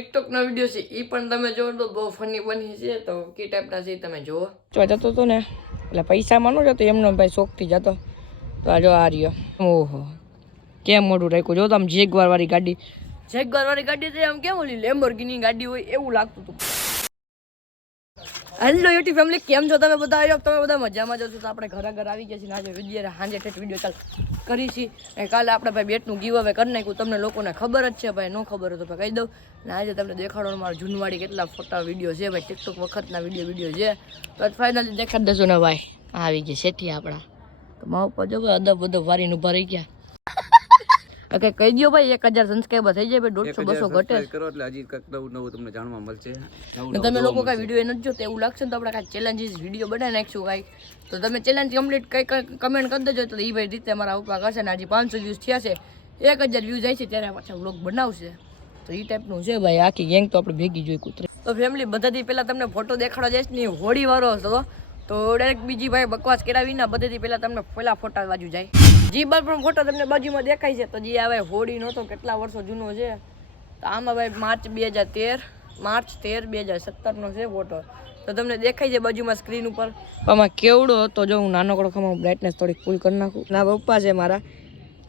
ટિકટોકના video છે એ પણ તમે જોવો તો બહુ ફની બની છે. તો કે ટાઈપના છે તમે જુઓ જો જતો હતો ને એટલે પૈસામાં નો જતો એમનો ભાઈ શોખથી જતો. તો આ જો આ રહ્યો. ઓહો. કેમ મોઢું રાખ્યું? જો તમે જેગવાર વાળી ગાડી. જેગવાર વાળી ગાડી તો આમ કેમ ઓલી લેમ્બોર્ગિની ગાડી હોય એવું લાગતું હતું. હેલો યુટ્યુબ ફેમિલી કેમ છો તમે બધા? આવ્યો તમે બધા મજામાં જશો તો આપણે ઘરે ઘર આવી ગયા છીએ આજે વીડિયો સાંજે ઠેઠ વીડિયો ચાલ કરી છીએ. અને કાલે આપણે ભાઈ બેટનું ગીવ હવે કરી નાખ્યું. તમને લોકોને ખબર જ છે ભાઈ, ન ખબર હોય ભાઈ કહી દઉં. ને આજે તમને દેખાડો મારો જૂનવાડી કેટલા ફોટા વીડિયો છે ભાઈ. ટિકટોક વખતના વીડિયો વીડિયો છે. તો ફાઇનલી દેખાડી દેશો ને ભાઈ. આવી ગયા શેઠી આપણા. તો મા ઉપર જો અદબ બધો વારીને ઊભા રહી ગયા. ઓકે કહી દો ભાઈ એક હજાર સબસ્ક્રાઈબર થઈ જાય ભાઈ દોઢસો બસો ઘટે. કરો એટલે હજી કંઈક નવું નવું તમને જાણવા મળશે. તમે લોકો કાંઈ વીડિયો નથી જોતા એવું લાગશે ને તો આપણે કાંઈ ચેલેન્જીસ વીડિયો બનાવી નાખશું કાંઈ. તો તમે ચેલેન્જ કમ્પ્લીટ કઈ કંઈ કમેન્ટ કરી દેજો તો એ ભાઈ રીતે અમારા ઉપા કરશે ને આજે પાંચસો વ્યૂઝ થયા છે. એક હજાર વ્યૂઝ જાય છે ત્યારે પાછા વ્લોગ બનાવશે. તો એ ટાઈપનું છે ભાઈ આખી ગેંગ તો આપણે ભેગી જોઈ કૂતરી. તો ફેમિલી બધાથી પહેલાં તમને ફોટો દેખાડવા જઈશ ને હોળી વાળો હતો તો ડાયરેક્ટ બીજી ભાઈ બકવાસ બધેથી બધાથી પહેલાં તમને પહેલાં ફોટા બાજુ જાય. જી પણ ફોટો તમને બાજુમાં દેખાય છે, તો જી આ ભાઈ હોડી નહોતો, કેટલા વર્ષો જૂનો છે. તો આમાં ભાઈ માર્ચ બે હજાર તેર, માર્ચ તેર બે હજાર સત્તરનો છે ફોટો. તો તમને દેખાય છે બાજુમાં સ્ક્રીન ઉપર. આમાં કેવડો હતો, જો હું નાનકડો ખમા બ્રાઇટનેસ થોડીક ફૂલ કરી નાખું. ના, પપ્પા છે મારા,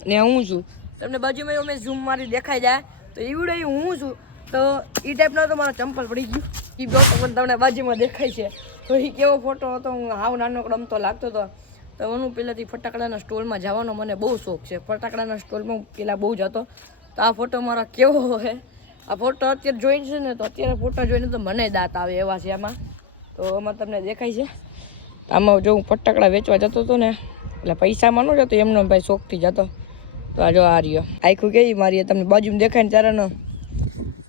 ને હું છું. તમને બાજુમાં અમે ઝૂમ મારી દેખાઈ જાય, તો એવડે હું છું. તો એ ટાઈપનો તો મારા ચંપલ પડી ગયું. એ ફોટો પણ તમને બાજુમાં દેખાય છે. તો એ કેવો ફોટો હતો, હું હાવ નાનકડો અમતો લાગતો હતો. હું પહેલાંથી ફટાકડાના સ્ટોલમાં જવાનો મને બહુ શોખ છે. ફટાકડાના સ્ટોલમાં પહેલાં બહુ જતો તો આ ફોટો મારા કેવો હોય? આ ફોટો અત્યારે જોઈને છે ને, તો અત્યારે ફોટો જોઈને તો મને દાંત આવે એવા છે આમાં. તો આમાં તમને દેખાય છે. આમાં જો હું ફટાકડા વેચવા જતો હતો ને, એટલે પૈસામાં ન જતો, એમનો ભાઈ શોખથી જતો. તો આ જો આ રહ્યો. આખું કેવી મારી તમને બાજુમાં દેખાય ને ત્યારે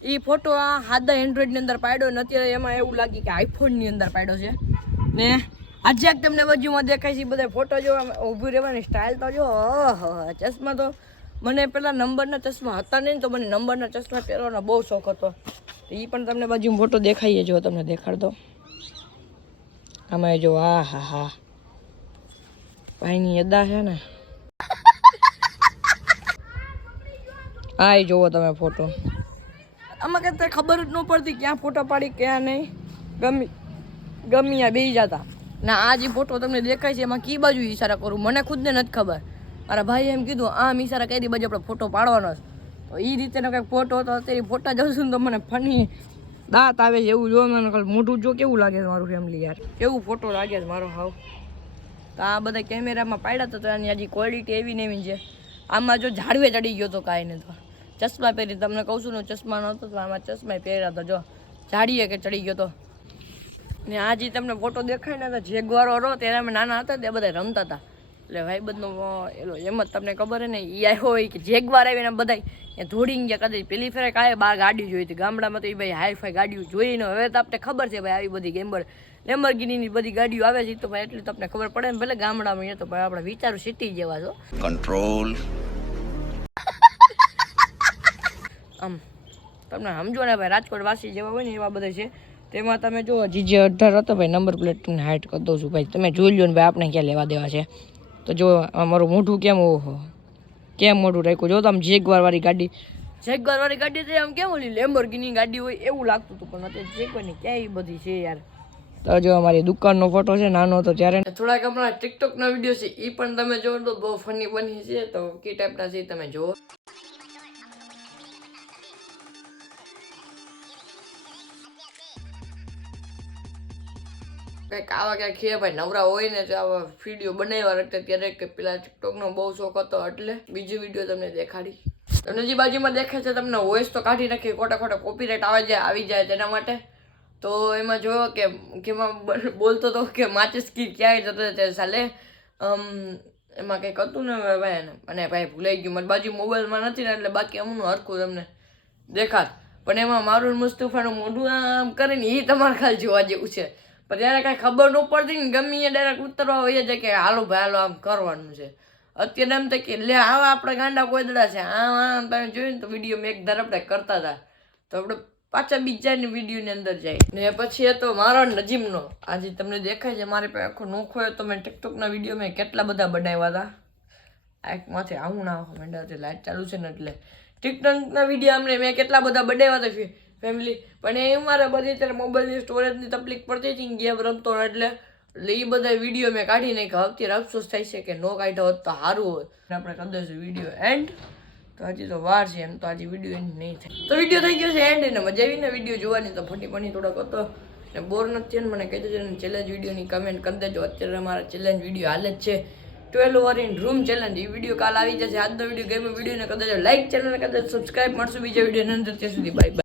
એ ફોટો આ હાદા એન્ડ્રોઈડની અંદર પાડ્યો ને, અત્યારે એમાં એવું લાગે કે આઈફોનની અંદર પાડ્યો છે. ને આજે તમને બાજુમાં દેખાય છે બધા ફોટો જો, આમ ઊભી રહેવાની સ્ટાઇલ તો જો ચશ્મા તો મને પેલા નંબરના ચશ્મા હતા નહીં તો મને નંબરના ચશ્મા પહેરવાનો બહુ શોખ હતો. એ પણ તમને બાજુમાં ફોટો દેખાઈએ, જો તમને દેખાડતો. આમાં જો, આ, હા હા. ભાઈની અદા છે ને. હા એ જોવો તમે ફોટો આમાં કંઈ ખબર જ ન પડતી ક્યાં ફોટો પાડી, ક્યાં નહીં. ગમી ગમી બેસી જતા. ના, આ જે ફોટો તમને દેખાય છે, એમાં કી બાજુ ઈશારા કરું? મને ખુદને નથી ખબર. મારા ભાઈએ એમ કીધું, આમ ઈશારા કઈ બાજુ આપણે ફોટો પાડવાનો તો એ રીતેનો કંઈક ફોટો હતો, અત્યારે ફોટા જોઉં ને તો મને ફની દાંત આવે છે, એવું જોવા મને મોઢું જો કેવું લાગે છે મારું ફેમિલી યાર. કેવું ફોટો લાગે છે મારો હાવ. તો આ બધા કેમેરામાં પાડ્યા તો એની હજી ક્વોલિટી એવી ને એવી છે. આમાં જો ઝાડવે ચડી ગયો તો કાંઈ નહીં તો. ચશ્મા પહેરી, તમને કહું છું ને ચશ્મા નહોતો તો આમાં ચશ્મા પહેર્યા તો જો ઝાડીએ કે ચડી ગયો તો. ને આ જે તમને ફોટો દેખાય ને તો જેગવારો રહો ત્યારે અમે નાના હતા તે બધા રમતા હતા. એટલે ભાઈબંધનો એલો એમ જ તમને ખબર હે ને એ આવ્યો હોય કે જેગવાર આવીને બધા એ ધોડીને ગયા કદાચ પેલી ફેરે કાંઈ બહાર ગાડી જોઈ હતી. ગામડામાં તો એ ભાઈ હાઈ ફાઈ ગાડીઓ જોઈ ને હવે તો આપણે ખબર છે ભાઈ આવી બધી ગેમ્બર લેમ્બરગીનીની બધી ગાડીઓ આવે છે તો ભાઈ એટલી તમને ખબર પડે ને ભલે ગામડામાં એ તો ભાઈ આપણે વિચારો સિટી જેવા છો. કંટ્રોલ આમ તમને સમજો ને ભાઈ રાજકોટ વાસી જેવા હોય ને એવા બધા છે. તેમાં તમે જો હજી જે અઢાર હતો ભાઈ નંબર પ્લેટ હાઇટ કરી દઉં છું ભાઈ. તમે જોઈ લો ને ભાઈ, આપણે ક્યાં લેવા દેવા છે. તો જો મારું મોઢું કેમ ઓહો, કેમ મોઢું રાખ્યું? જો તમે જેગવાર વાળી ગાડી જેગવાર વાળી ગાડી તો આમ કેમ ઓલી લેમ્બરગીની ગાડી હોય એવું લાગતું હતું, પણ અત્યારે જેગવારની ક્યાંય બધી છે યાર. તો જો અમારી દુકાનનો ફોટો છે, નાનો હતો ત્યારે. થોડાક હમણાં ટિકટોકના વીડિયો છે એ પણ તમે જોવો તો બહુ ફની બની છે, તો કે ટાઈપના છે તમે જુઓ કંઈક આવા ક્યાંક છે ભાઈ, નવરા હોય ને તો આવા વીડિયો બનાવ્યા રાખતા ત્યારે કે પેલા ટિકટોકનો બહુ શોખ હતો, એટલે બીજી વીડિયો તમને દેખાડી. તમને જે બાજુમાં દેખાય છે તમને વોઇસ તો કાઢી નાખી, ખોટા ખોટા કોપીરાઇટ આવે જાય, આવી જાય તેના માટે. તો એમાં જોયો કે કેમાં બોલતો હતો કે માચિસ કી ક્યાંય જતો તે સાલે. એમાં કંઈક હતું ને ભાઈ એને. અને ભાઈ ભૂલાઈ ગયું, મારી બાજુ મોબાઈલમાં નથી ને એટલે બાકી અમનું હરખું તમને દેખાત. પણ એમાં મારું મુસ્તુફાનું મોઢું આમ કરીને એ તમારે ખાલી જોવા જેવું છે. પણ જ્યારે કાંઈ ખબર ન પડતી ને ગમે એ ડાયરેક્ટ ઉતરવા હોય છે કે હાલો ભાઈ, હાલો, આમ કરવાનું છે. અત્યારે એમ થાય કે લે, આવા આપણે ગાંડા કોયદડા છે. આમ આમ, તમે જોયું ને તો વીડિયો મેં એક ધાર આપણે કરતા હતા. તો આપણે પાછા બીજાની વિડીયોની અંદર જાય. ને પછી એ તો મારો નજીમનો આજે તમને દેખાય છે, મારી પાસે આખો નોખો હોય તો મેં ટિકટોકના વીડિયો મેં કેટલા બધા બનાવ્યા હતા. આ એક માથે આવું ના મંડા લાઇટ ચાલુ છે ને એટલે. ટિકટોકના વીડિયો અમને મેં કેટલા બધા બનાવ્યા હતા. ફેમિલી પણ એ મારા બધી અત્યારે મોબાઈલની સ્ટોરેજની તકલીફ પડતી હતી ગેમ રમતો એટલે એટલે એ બધા વીડિયો મેં કાઢી નાખ્યા. અત્યારે અફસોસ થાય છે કે નો કાઢ્યો હોત તો સારું હોત. આપણે કરી દઈશું વીડિયો એન્ડ તો હજી તો વાર છે, એમ તો હજી વીડિયો એન્ડ નહીં થાય. તો વીડિયો થઈ ગયો છે એન્ડ એને મજા આવીને વીડિયો જોવાની તો ફટી ફટી થોડોક હતો. ને બોર નથી મને કહી દેજો ચેલેન્જ વિડીયોની કમેન્ટ કરી દેજો. અત્યારે મારા ચેલેન્જ વીડિયો હાલે જ છે. Twelve over in room challenge A video કાલ આવી જશે. આજનો વીડિયો ગેમ વિડીયોને કરી દેજો લાઈક ચેનલને કરી દેજો સબસ્ક્રાઈબ મળશું બીજા વીડિયો અંદર. ત્યાં સુધી બાય બાય